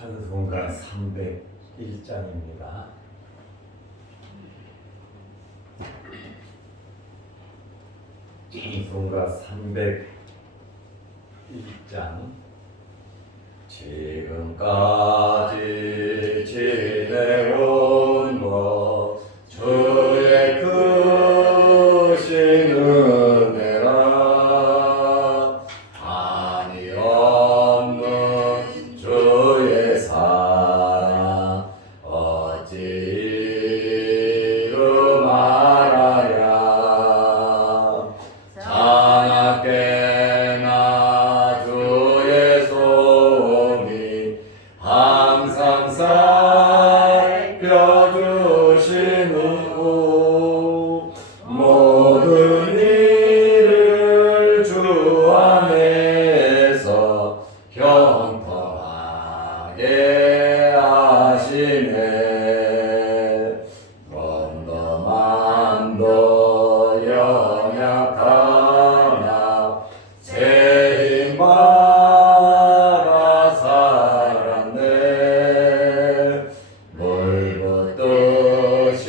찬송가 301장입니다. 찬송가 301장. 지금까지 지내온 것 주의 크신 은혜라, 한이 없는 주의 사랑 어찌 이루 말하랴. 자나깨나 주의 소미 항상 살펴주시는 모든 일을 주 안에서 형통하게 하시네. 먼더만도 연약하나 새 힘 받아 살았네. 물 붓듯이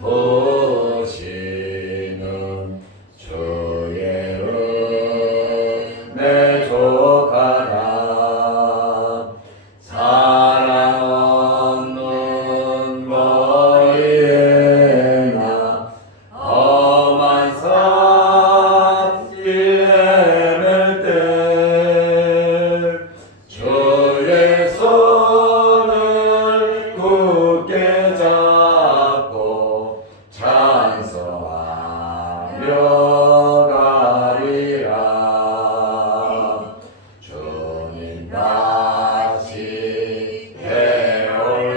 부으시는 주의 은혜 족하다. 사랑 없는 거리에나 험한 산길 헤맬 때 주의 손을 굳게 잡고 찬송하며 가리라. 주님 다시 되올라리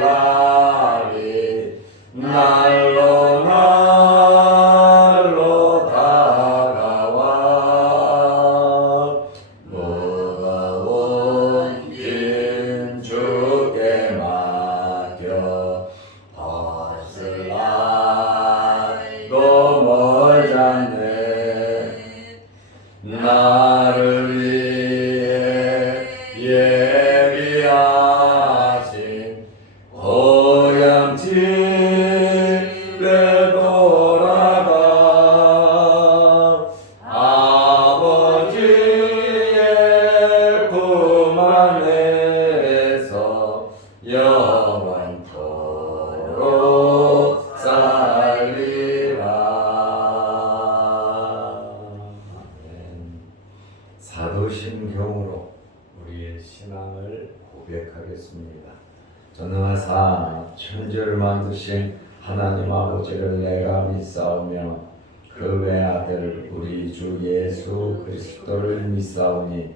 날로 날로 다가와. 무거운 짐 주께 맡겨 벗을 날도 멀잖네. 나를 위해 예비하신 고향 집에 돌아가. 아버지의 품 안에서 영원토록 살리라. 아멘. 사도신경으로 우리의 신앙을 고백하겠습니다. 전능하사 천지를 만드신 하나님 아버지를 내가 믿사오며 그 외아들 우리 주 예수 그리스도를 믿사오니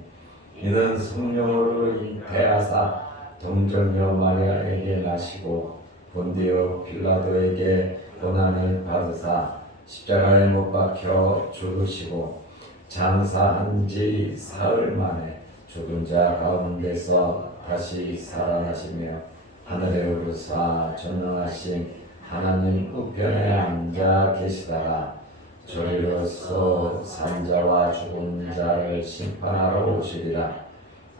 이는 성령으로 잉태하사 동정녀 마리아에게 나시고 본디오 빌라도에게 고난을 받으사 십자가에 못 박혀 죽으시고 장사한 지 사흘 만에 죽은 자 가운데서 다시 살아나시며 하늘에 오르사 전능하신 하나님 우편에 앉아 계시다가 저리로서 산자와 죽은 자를 심판하러 오시리라.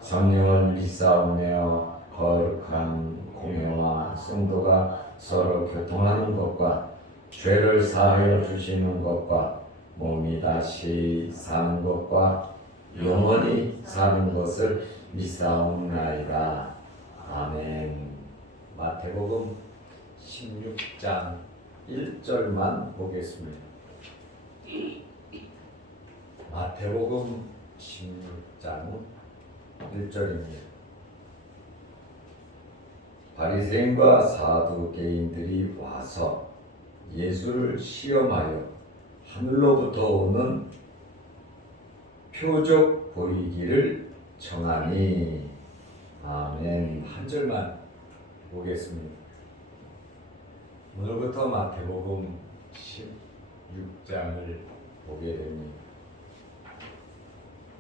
성령을 믿사오며 거룩한 공회와 성도가 서로 교통하는 것과 죄를 사하여 주시는 것과 몸이 다시 사는 것과 영원히 사는 것을 믿사옵나이다. 아멘. 마태복음 16장 1절만 보겠습니다. 마태복음 16장 1절입니다. 바리새인과 사두개인들이 와서 예수를 시험하여 하늘로부터 오는 표적 보이기를 청하니. 아멘. 한 절만 보겠습니다. 오늘부터 마태복음 16장을 보게 됩니다.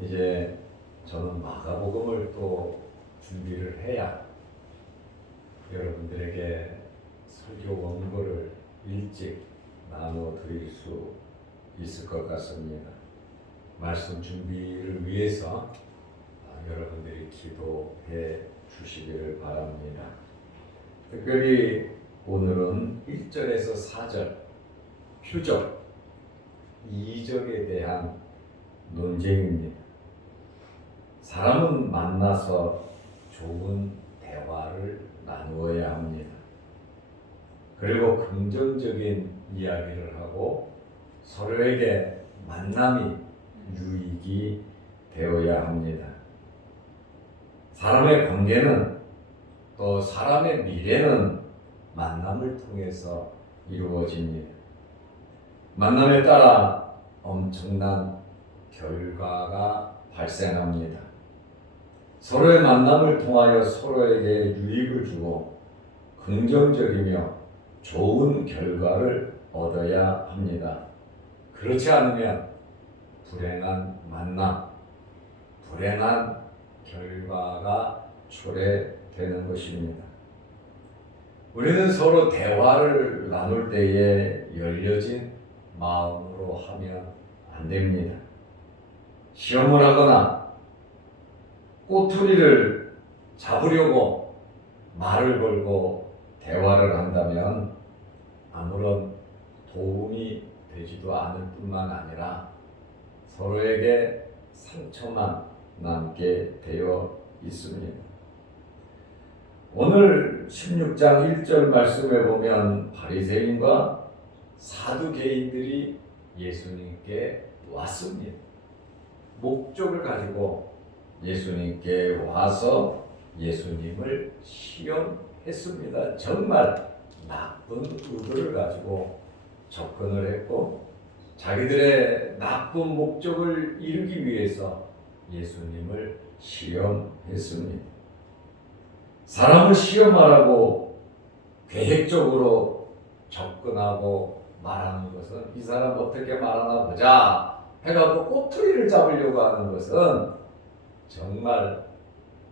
이제 저는 마가복음을 또 준비를 해야 여러분들에게 설교 원고를 일찍 나눠 드릴 수 있을 것 같습니다. 말씀 준비를 위해서 여러분들이 기도해 주시기를 바랍니다. 특별히 오늘은 1절에서 4절 표적 2절에 대한 논쟁입니다. 사람은 만나서 좋은 대화를 나누어야 합니다. 그리고 긍정적인 이야기를 하고 서로에게 만남이 유익이 되어야 합니다. 사람의 관계는 또 사람의 미래는 만남을 통해서 이루어집니다. 만남에 따라 엄청난 결과가 발생합니다. 서로의 만남을 통하여 서로에게 유익을 주고 긍정적이며 좋은 결과를 얻어야 합니다. 그렇지 않으면 불행한 만남, 불행한 결과가 초래되는 것입니다. 우리는 서로 대화를 나눌 때에 열려진 마음으로 하면 안 됩니다. 시험을 하거나 꼬투리를 잡으려고 말을 걸고 대화를 한다면 아무런 도움이 되지도 않을 뿐만 아니라 서로에게 상처만 남게 되어 있습니다. 오늘 16장 1절 말씀에 보면 바리새인과 사두개인들이 예수님께 왔습니다. 목적을 가지고 예수님께 와서 예수님을 시험했습니다. 정말 나쁜 의도를 가지고 접근을 했고 자기들의 나쁜 목적을 이루기 위해서 예수님을 시험했습니다. 사람을 시험하라고 계획적으로 접근하고 말하는 것은 이 사람 어떻게 말하나 보자 해가지고 꼬투리를 잡으려고 하는 것은 정말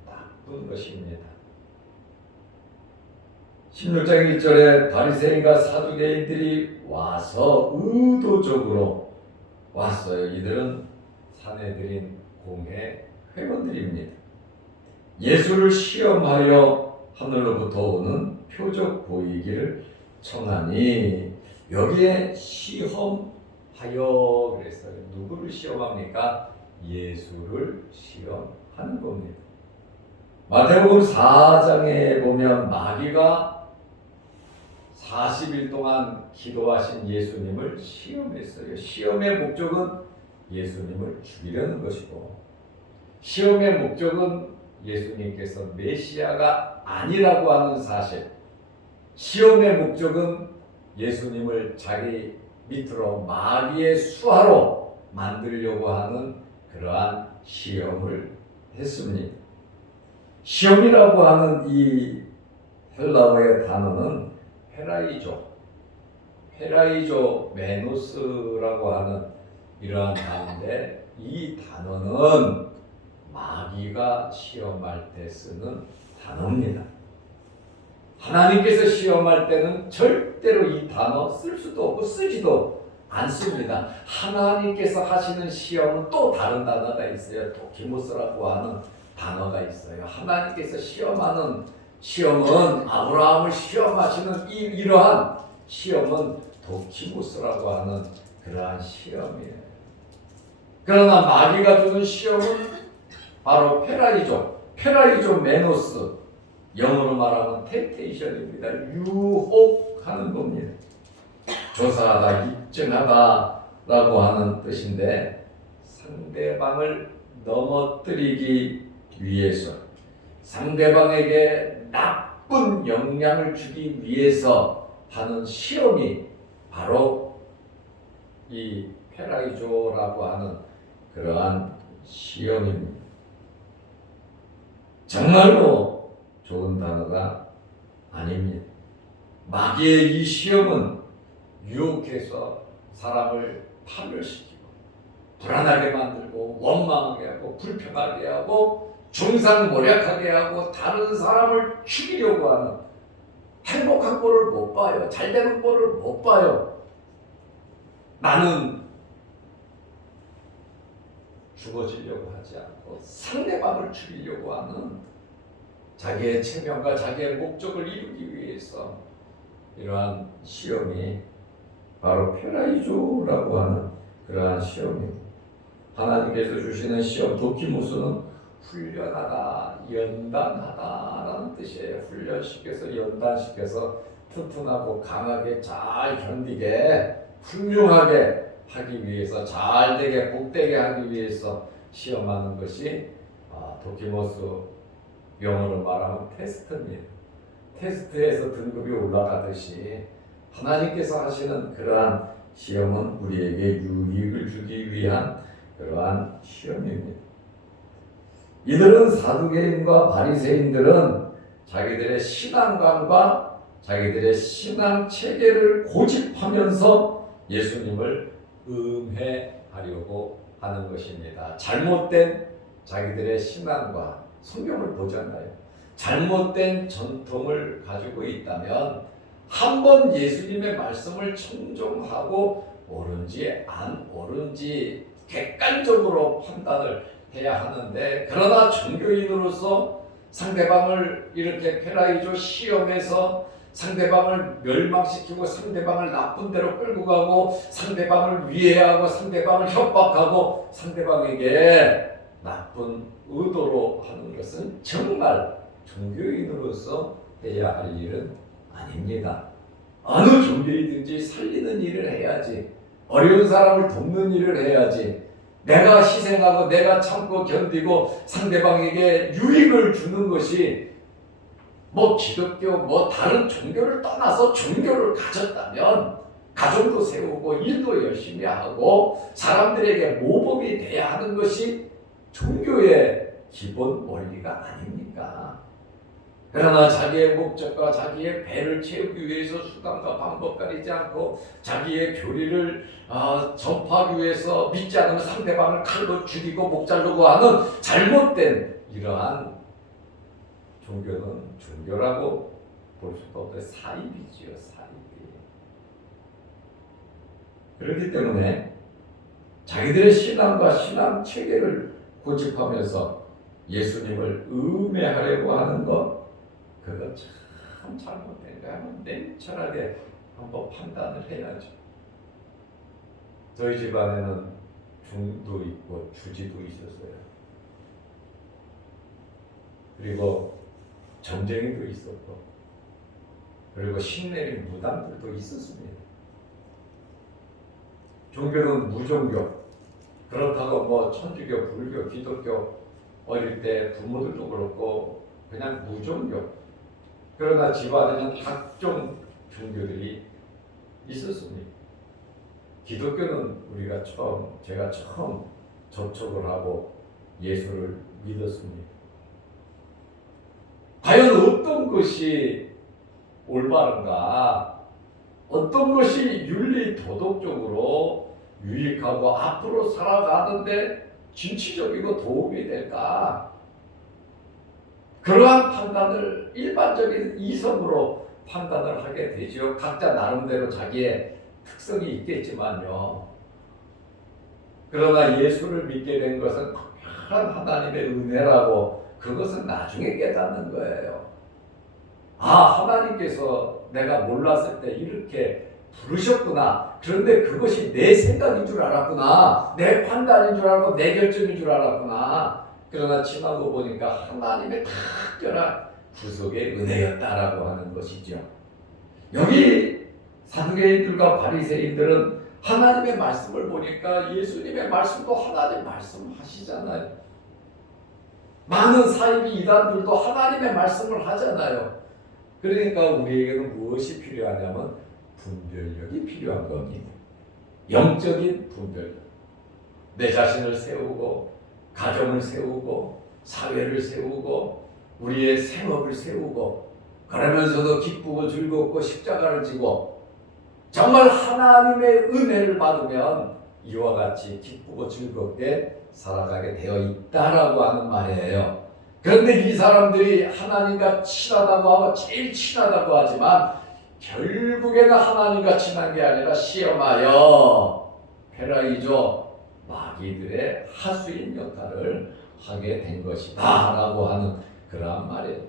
나쁜 것입니다. 16장 1절에 바리새인과 사두개인들이 와서 의도적으로 왔어요. 이들은 사내들인 공회 회원들입니다. 예수를 시험하여 하늘로부터 오는 표적 보이기를 청하니 여기에 시험하여 그랬어요. 누구를 시험합니까? 예수를 시험하는 겁니다. 마태복음 4장에 보면 마귀가 40일 동안 기도하신 예수님을 시험했어요. 시험의 목적은 예수님을 죽이려는 것이고 시험의 목적은 예수님께서 메시아가 아니라고 하는 사실, 시험의 목적은 예수님을 자기 밑으로 마귀의 수하로 만들려고 하는 그러한 시험을 했습니다. 시험이라고 하는 이 헬라어의 단어는 페라이조 메노스라고 하는 이러한 단어인데 이 단어는 마귀가 시험할 때 쓰는 단어입니다. 하나님께서 시험할 때는 절대로 이 단어 쓸 수도 없고 쓰지도 않습니다. 하나님께서 하시는 시험은 또 다른 단어가 있어요. 도키모스라고 하는 단어가 있어요. 하나님께서 시험하는 시험은 아브라함을 시험하시는 이러한 시험은 도키모스라고 하는 그러한 시험이에요. 그러나 마귀가 주는 시험은 바로 페라이조 메노스, 영어로 말하면 템테이션입니다. 유혹하는 겁니다. 조사하다, 입증하다라고 하는 뜻인데 상대방을 넘어뜨리기 위해서 상대방에게 나쁜 영향을 주기 위해서 하는 시험이 바로 이 페라이조라고 하는 그러한 시험입니다. 정말로 좋은 단어가 아닙니다. 마귀의 이 시험은 유혹해서 사람을 파멸시키고 불안하게 만들고 원망하게 하고 불평하게 하고 중상모략하게 하고 다른 사람을 죽이려고 하는 행복한 꼴을 못 봐요. 잘되는 꼴을 못 봐요. 나는 죽어지려고 하지 않고 상대방을 죽이려고 하는 자기의 체면과 자기의 목적을 이루기 위해서 이러한 시험이 바로 페라이조라고 하는 그러한 시험입니다. 하나님께서 주시는 시험 도키모스는 훈련하다, 연단하다라는 뜻이에요. 훈련시켜서 연단시켜서 튼튼하고 강하게 잘 견디게 훌륭하게 하기 위해서 잘되게 복되게 하기 위해서 시험하는 것이 도키모스 영어로 말하면 테스트입니다. 테스트에서 등급이 올라가듯이 하나님께서 하시는 그러한 시험은 우리에게 유익을 주기 위한 그러한 시험입니다. 이들은 사두개인과 바리새인들은 자기들의 신앙관과 자기들의 신앙 체계를 고집하면서 예수님을 음해하려고 하는 것입니다. 잘못된 자기들의 신앙과 성경을 보잖아요. 잘못된 전통을 가지고 있다면 한번 예수님의 말씀을 청종하고 옳은지 안 옳은지 객관적으로 판단을 해야 하는데, 그러나 종교인으로서 상대방을 이렇게 페라이조 시험에서 상대방을 멸망시키고 상대방을 나쁜 데로 끌고 가고 상대방을 위해하고 상대방을 협박하고 상대방에게 나쁜 의도로 하는 것은 정말 종교인으로서 해야 할 일은 아닙니다. 어느 종교이든지 살리는 일을 해야지, 어려운 사람을 돕는 일을 해야지, 내가 희생하고 내가 참고 견디고 상대방에게 유익을 주는 것이 기독교 다른 종교를 떠나서 종교를 가졌다면 가정도 세우고 일도 열심히 하고 사람들에게 모범이 돼야 하는 것이 종교의 기본 원리가 아닙니까? 그러나 자기의 목적과 자기의 배를 채우기 위해서 수단과 방법 가리지 않고 자기의 교리를 전파하기 위해서 믿지 않으면 상대방을 칼로 죽이고 목 자르고 하는 잘못된 이러한 종교는 종교라고 볼 수도 없는 사입이지요. 사입이. 그렇기 때문에 자기들의 신앙과 신앙 체계를 고집하면서 예수님을 음해하려고 하는 것, 그거 참 잘못된 거야. 한번 냉철하게 한번 판단을 해야죠. 저희 집안에는 중도 있고 주지도 있었어요. 그리고 점쟁이도 있었고, 그리고 신내림 무당들도 있었습니다. 종교는 무종교, 그렇다고 천주교, 불교, 기독교, 어릴 때 부모들도 그렇고 그냥 무종교. 그러나 집안에는 각종 종교들이 있었습니다. 기독교는 제가 처음 접촉을 하고 예수를 믿었습니다. 과연 어떤 것이 올바른가? 어떤 것이 윤리 도덕적으로 유익하고 앞으로 살아가는데 진취적이고 도움이 될까? 그러한 판단을 일반적인 이성으로 판단을 하게 되죠. 각자 나름대로 자기의 특성이 있겠지만요. 그러나 예수를 믿게 된 것은 특별한 하나님의 은혜라고, 그것은 나중에 깨닫는 거예요. 하나님께서 내가 몰랐을 때 이렇게 부르셨구나. 그런데 그것이 내 생각인 줄 알았구나. 내 판단인 줄 알고 내 결정인 줄 알았구나. 그러나 지나고 보니까 하나님의 특별한 구속의 은혜였다라고 하는 것이죠. 여기 사두개인들과 바리새인들은 하나님의 말씀을 보니까 예수님의 말씀도 하나님 말씀하시잖아요. 많은 사이비 이단들도 하나님의 말씀을 하잖아요. 그러니까 우리에게는 무엇이 필요하냐면 분별력이 필요한 겁니다. 영적인 분별력. 내 자신을 세우고 가정을 세우고 사회를 세우고 우리의 생업을 세우고 그러면서도 기쁘고 즐겁고 십자가를 지고 정말 하나님의 은혜를 받으면 이와 같이 기쁘고 즐겁게 살아가게 되어 있다라고 하는 말이에요. 그런데 이 사람들이 하나님과 친하다고 하고 제일 친하다고 하지만 결국에는 하나님과 친한 게 아니라 시험하여 페라이조 마귀들의 하수인 역할을 하게 된 것이다 라고 하는 그러한 말이에요.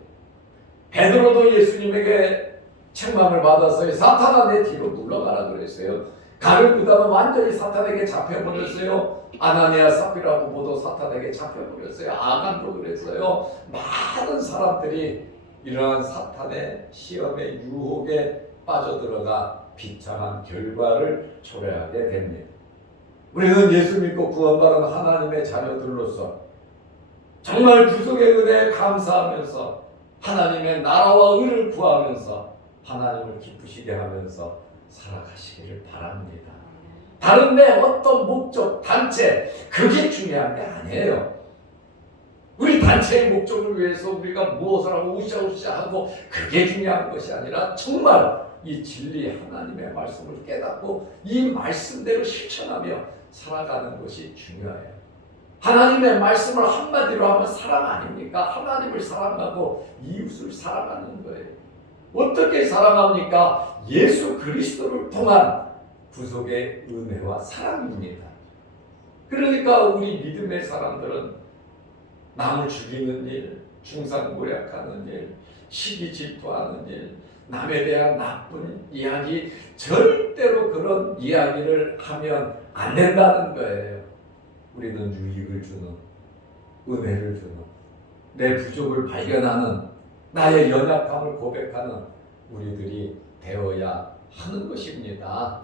베드로도 예수님에게 책망을 받았어요. 사탄아 내 뒤로 물러가라 그랬어요. 가룟 유다는 완전히 사탄에게 잡혀버렸어요. 아나니아 삽비라 부부도 사탄에게 잡혀버렸어요. 아간도 그랬어요. 많은 사람들이 이러한 사탄의 시험의 유혹에 빠져들어가 비참한 결과를 초래하게 됩니다. 우리는 예수 믿고 구원받은 하나님의 자녀들로서 정말 구속의 은혜에 감사하면서 하나님의 나라와 의를 구하면서 하나님을 기쁘시게 하면서 살아가시기를 바랍니다. 다른 데 어떤 목적, 단체 그게 중요한 게 아니에요. 우리 단체의 목적을 위해서 우리가 무엇을 하고 으쌰으쌰 하고 그게 중요한 것이 아니라 정말 이 진리 하나님의 말씀을 깨닫고 이 말씀대로 실천하며 살아가는 것이 중요해요. 하나님의 말씀을 한마디로 하면 사랑 아닙니까? 하나님을 사랑하고 이웃을 사랑하는 거예요. 어떻게 사랑합니까? 예수 그리스도를 통한 구속의 은혜와 사랑입니다. 그러니까 우리 믿음의 사람들은 남을 죽이는 일, 중상모략하는 일, 시기 질투하는 일, 남에 대한 나쁜 이야기, 절대로 그런 이야기를 하면 안 된다는 거예요. 우리는 유익을 주는, 은혜를 주는, 내 부족을 발견하는, 나의 연약함을 고백하는 우리들이 되어야 하는 것입니다.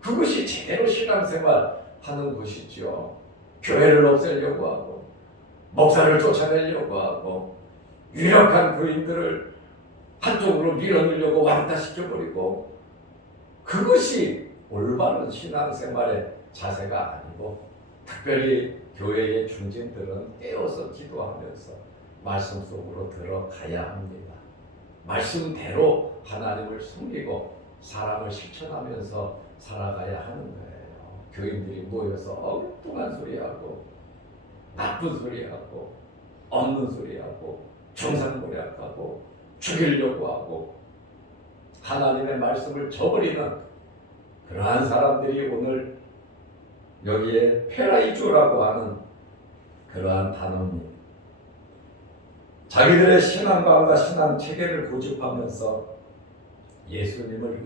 그것이 제대로 신앙생활 하는 것이죠. 교회를 없애려고 하고 목사를 쫓아내려고 하고 유력한 교인들을 한쪽으로 밀어넣으려고 왕따시켜버리고 그것이 올바른 신앙생활의 자세가 아니고 특별히 교회의 중진들은 깨어서 기도하면서 말씀 속으로 들어가야 합니다. 말씀대로 하나님을 숨기고 사랑을 실천하면서 살아가야 하는 거예요. 교인들이 모여서 엉뚱한 소리하고 나쁜 소리하고 없는 소리하고 중상모략하고 죽이려고 하고 하나님의 말씀을 저버리는 그러한 사람들이 오늘 여기에 페라이조라고 하는 그러한 단어입니다. 자기들의 신앙관과 신앙 체계를 고집하면서 예수님을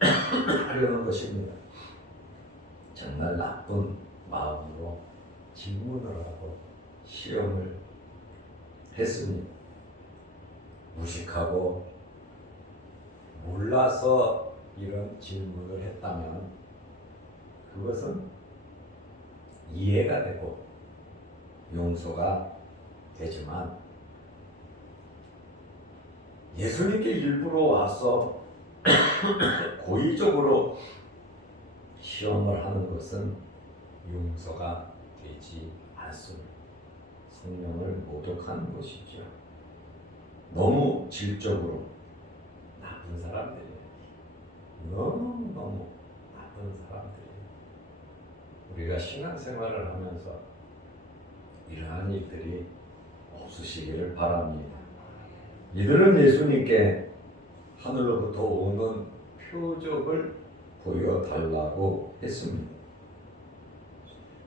음해하려는 것입니다. 정말 나쁜 마음으로 질문을 하고 시험을 했으니 무식하고 몰라서 이런 질문을 했다면 그것은 이해가 되고 용서가 되지만 예수님께 일부러 와서 고의적으로 시험을 하는 것은 용서가 되지 않습니다. 생명을 모독하는 것이죠. 너무 질적으로 나쁜 사람들이에요. 너무 나쁜 사람들이에요. 우리가 신앙생활을 하면서 이러한 일들이 없으시기를 바랍니다. 이들은 예수님께 하늘로부터 오는 표적을 보여달라고 했습니다.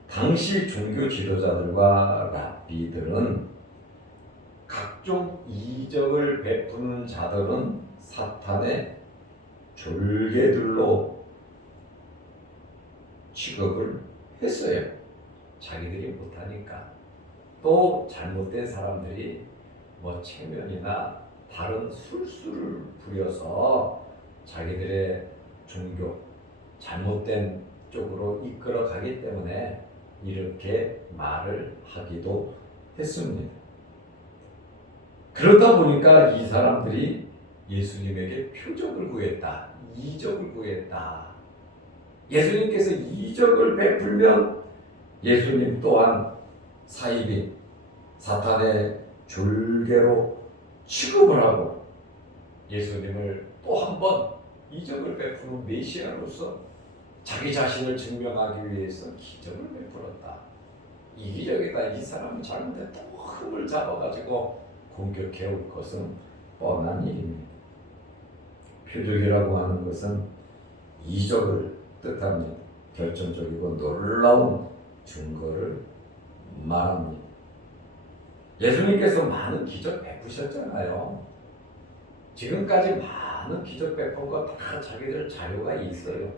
당시 종교 지도자들과 랍비들은 각종 이적을 베푸는 자들은 사탄의 졸개들로 취급을 했어요. 자기들이 못하니까. 또 잘못된 사람들이 뭐 체면이나 다른 술수를 부려서 자기들의 종교 잘못된 쪽으로 이끌어 가기 때문에 이렇게 말을 하기도 했습니다. 그러다 보니까 이 사람들이 예수님에게 표적을 구했다. 이적을 구했다. 예수님께서 이적을 베풀면 예수님 또한 사이비 사탄의 졸개로 취급을 하고 예수님을 또 한 번 이적을 베푸는 메시아로서 자기 자신을 증명하기 위해서 기적을 베풀었다. 이기적이다. 이 사람은 잘못해 또 흠을 잡아가지고 공격해 올 것은 뻔한 일입니다. 표적이라고 하는 것은 이적을 뜻합니다. 결정적이고 놀라운 증거를 말합니다. 예수님께서 많은 기적 베푸셨잖아요. 지금까지 많은 기적 베푼 거 다 자기들 자료가 있어요.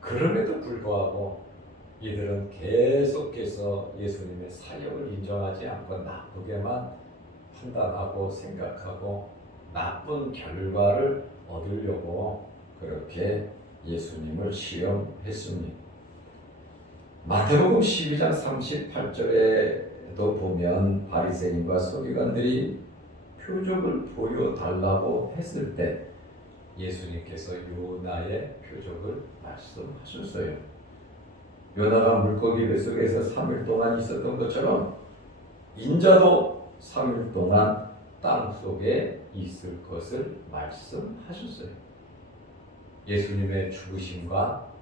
그럼에도 불구하고 이들은 계속해서 예수님의 사역을 인정하지 않고 나쁘게만 판단하고 생각하고 나쁜 결과를 얻으려고 그렇게 예수님을 시험했습니다. 마태복음 12장 38절에도 보면 바리새인과 서기관들이 표적을 보여달라고 했을 때 예수님께서 요나의 표적을 말씀하셨어요. 요나가 물고기 뱃속에서 3일 동안 있었던 것처럼 인자도 3일 동안 땅 속에 있을 것을 말씀하셨어요. 예수님의 죽으심과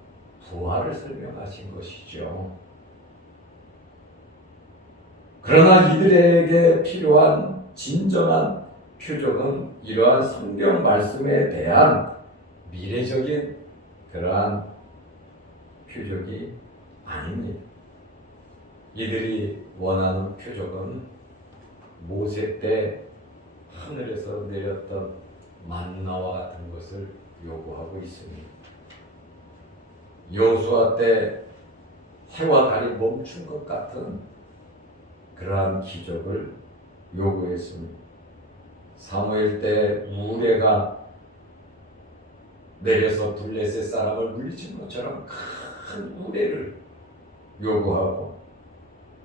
부활을 설명하신 것이죠. 그러나 이들에게 필요한 진정한 표적은 이러한 성경 말씀에 대한 미래적인 그러한 표적이 아닙니다. 이들이 원하는 표적은 모세 때 하늘에서 내렸던 만나와 같은 것을 요구하고 있습니다. 여호수아 때 해와 달이 멈춘 것 같은 그러한 기적을 요구했습니다. 사무엘 때 우레가 내려서 블레셋 사람을 물리친 것처럼 큰 우레를 요구하고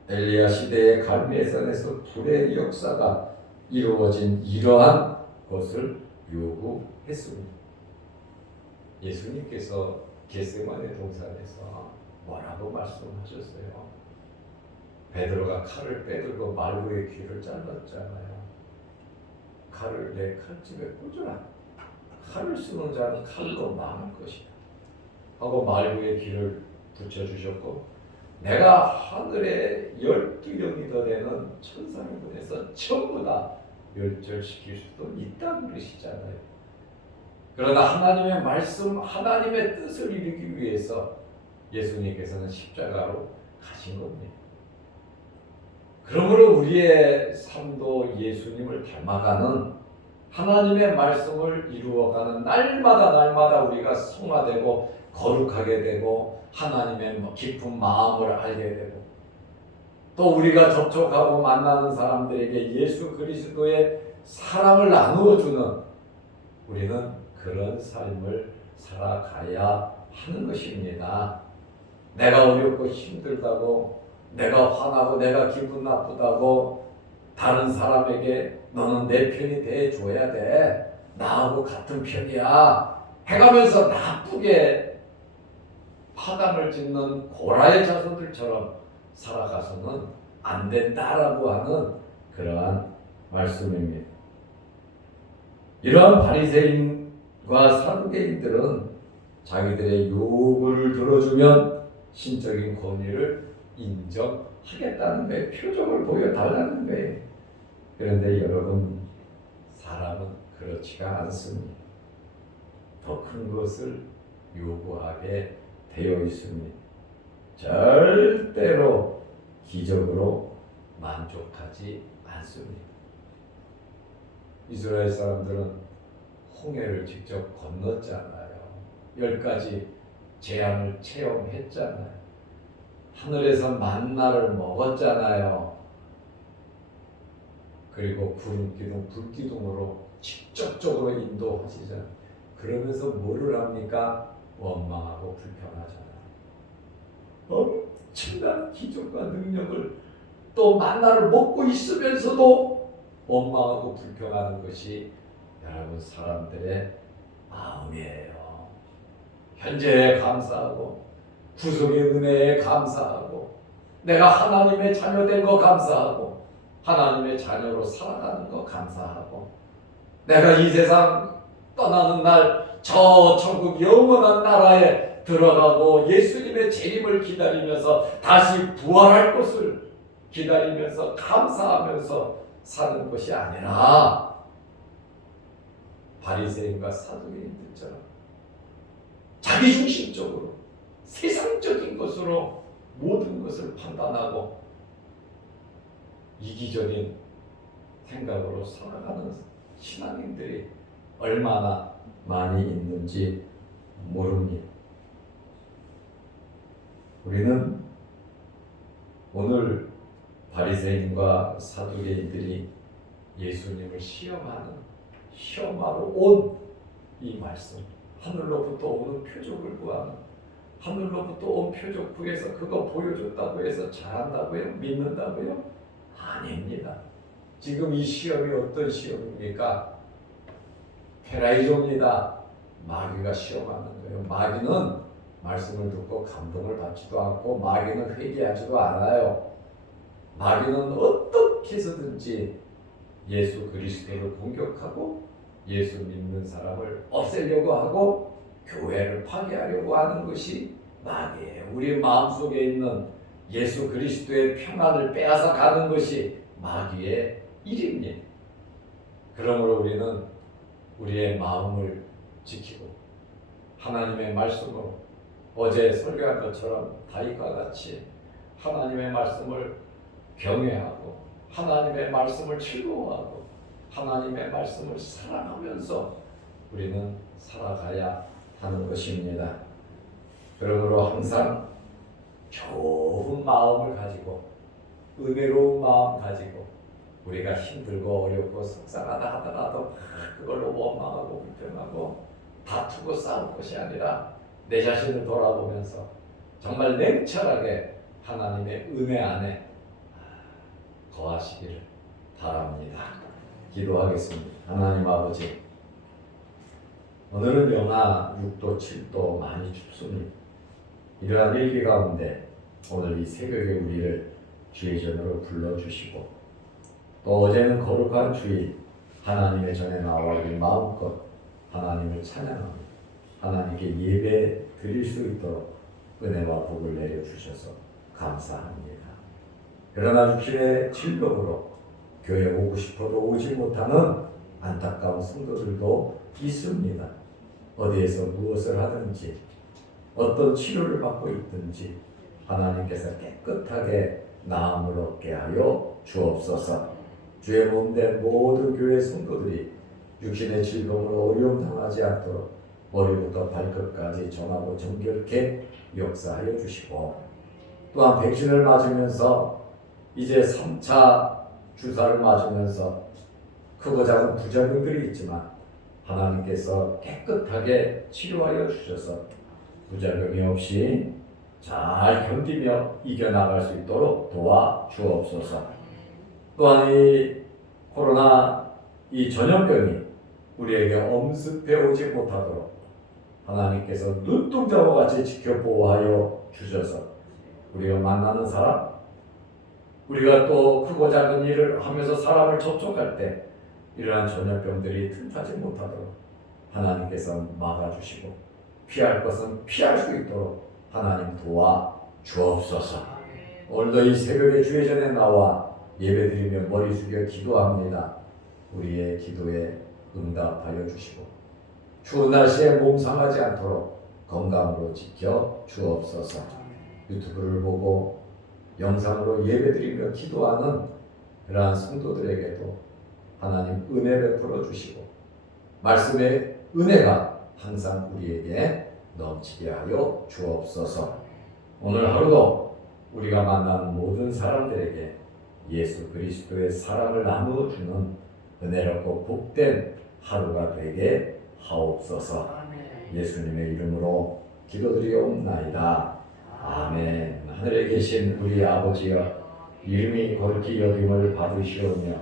엘리야 시대의 갈멜산에서 불의 역사가 이루어진 이러한 것을 요구했습니다. 예수님께서 겟세마네 동산에서 뭐라고 말씀하셨어요? 베드로가 칼을 빼들고 말구의 귀를 잘랐잖아요. 칼을 내 칼집에 꽂으라. 칼을 쓰는 자는 칼로 망할 것이다 하고 말구의 귀를 붙여주셨고, 내가 하늘에 12영이 더 되는 천사를 보내서 전부 다 멸절시킬 수도 있다 그러시잖아요. 그러나 하나님의 말씀, 하나님의 뜻을 이루기 위해서 예수님께서는 십자가로 가신 겁니다. 그러므로 우리의 삶도 예수님을 닮아가는 하나님의 말씀을 이루어가는 날마다 우리가 성화되고 거룩하게 되고 하나님의 깊은 마음을 알게 되고 또 우리가 접촉하고 만나는 사람들에게 예수 그리스도의 사랑을 나누어주는 우리는 그런 삶을 살아가야 하는 것입니다. 내가 어렵고 힘들다고, 내가 화나고 내가 기분 나쁘다고 다른 사람에게 너는 내 편이 돼줘야 돼, 나하고 같은 편이야 해가면서 나쁘게 파당을 짓는 고라의 자손들처럼 살아가서는 안 된다라고 하는 그러한 말씀입니다. 이러한 바리새인과 사두개인들은 자기들의 요구를 들어주면 신적인 권위를 인정하겠다는 거예요. 표적을 보여달라는 거예요. 그런데 여러분, 사람은 그렇지가 않습니다. 더 큰 것을 요구하게 되어 있습니다. 절대로 기적으로 만족하지 않습니다. 이스라엘 사람들은 홍해를 직접 건넜잖아요. 10가지 재앙을 체험했잖아요. 하늘에서 만나를 먹었잖아요. 그리고 구름기둥, 불기둥으로 직접적으로 인도하시잖아요. 그러면서 뭐를 합니까? 원망하고 불평하잖아요. 엄청난 기적과 능력을 또 만나를 먹고 있으면서도 원망하고 불평하는 것이 여러분 사람들의 마음이에요. 현재에 감사하고 구속의 은혜에 감사하고 내가 하나님의 자녀된 거 감사하고 하나님의 자녀로 살아가는 거 감사하고 내가 이 세상 떠나는 날 저 천국 영원한 나라에 들어가고 예수님의 재림을 기다리면서 다시 부활할 것을 기다리면서 감사하면서 사는 것이 아니라 바리새인과 사두개인들처럼 자기중심적으로 세상적인 것으로 모든 것을 판단하고 이기적인 생각으로 살아가는 신앙인들이 얼마나 많이 있는지 모릅니다. 우리는 오늘 바리새인과 사두개인들이 예수님을 시험하러 온 이 말씀, 하늘로부터 오는 표적을 구하는, 하늘로부터 온 표적 구해서 그거 보여줬다고 해서 잘한다고요? 믿는다고요? 아닙니다. 지금 이 시험이 어떤 시험입니까? 페라이조입니다. 마귀가 시험하는 거예요. 마귀는 말씀을 듣고 감동을 받지도 않고 마귀는 회개하지도 않아요. 마귀는 어떻게 해서든지 예수 그리스도를 공격하고 예수 믿는 사람을 없애려고 하고 교회를 파괴하려고 하는 것이 마귀예요. 우리 마음속에 있는 예수 그리스도의 평안을 빼앗아 가는 것이 마귀의 일입니다. 그러므로 우리는 우리의 마음을 지키고 하나님의 말씀으로 어제 설교한 것처럼 다윗과 같이 하나님의 말씀을 경외하고 하나님의 말씀을 즐거워하고 하나님의 말씀을 사랑하면서 우리는 살아가야 하는 것입니다. 그러므로 항상 좋은 마음을 가지고 은혜로운 마음 가지고 우리가 힘들고 어렵고 속상하다 하더라도 그걸로 원망하고 불평하고 다투고 싸울 것이 아니라 내 자신을 돌아보면서 정말 냉철하게 하나님의 은혜 안에 거하시기를 바랍니다. 기도하겠습니다. 하나님 아버지, 오늘은 영하 6도, 7도 많이 춥습니다. 이러한 일기 가운데 오늘 이 새벽에 우리를 주의 전으로 불러주시고 또 어제는 거룩한 주일 하나님의 전에 나와 우리 마음껏 하나님을 찬양하며 하나님께 예배 드릴 수 있도록 은혜와 복을 내려주셔서 감사합니다. 그러나 육신의 질병으로 교회 오고 싶어도 오지 못하는 안타까운 성도들도 있습니다. 어디에서 무엇을 하든지 어떤 치료를 받고 있든지 하나님께서 깨끗하게 나음을 얻게 하여 주옵소서. 주의 몸된 모든 교회 성도들이 육신의 질병으로 어려움 당하지 않도록 머리부터 발끝까지 전하고 정결케 역사하여 주시고 또한 백신을 맞으면서 이제 3차 주사를 맞으면서 크고 작은 부작용들이 있지만 하나님께서 깨끗하게 치료하여 주셔서 부작용이 없이 잘 견디며 이겨나갈 수 있도록 도와주옵소서. 또한 이 코로나 이 전염병이 우리에게 엄습해 오지 못하도록 하나님께서 눈동자와 같이 지켜보호하여 주셔서 우리가 만나는 사람, 우리가 또 크고 작은 일을 하면서 사람을 접촉할 때 이러한 전염병들이 틈타지 못하도록 하나님께서 막아주시고 피할 것은 피할 수 있도록 하나님 도와주옵소서. 오늘도 이 새벽에 주의 전에 나와 예배드리며 머리 숙여 기도합니다. 우리의 기도에 응답하여 주시고 추운 날씨에 몸 상하지 않도록 건강으로 지켜 주옵소서. 유튜브를 보고 영상으로 예배드리며 기도하는 그러한 성도들에게도 하나님 은혜 베풀어 주시고 말씀의 은혜가 항상 우리에게 넘치게 하여 주옵소서. 오늘 하루도 우리가 만나는 모든 사람들에게 예수 그리스도의 사랑을 나누어주는 은혜롭고 복된 하루가 되게 하옵소서. 예수님의 이름으로 기도드리옵나이다. 아멘. 하늘에 계신 우리 아버지여, 이름이 거룩히 여김을 받으시오며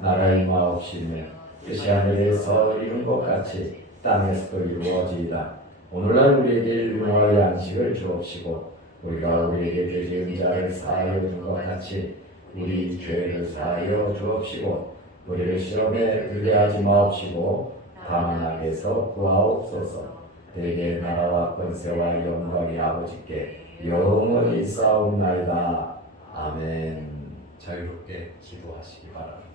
나라의 마옵시며 뜻이 하늘에서 이룬 것 같이 땅에서도 이루어지이다. 오늘날 우리에게 일용할 양식을 주옵시고 우리가 우리에게 죄지은 자를 사하여 준 것 같이 우리 죄를 사하여 주옵시고 우리를 시험에 들게 하지 마옵시고 다만 악에서 구하옵소서. 대개 나라와 권세와 영광이 아버지께 영원히 있사옵나이다. 아멘. 자유롭게 기도하시기 바랍니다.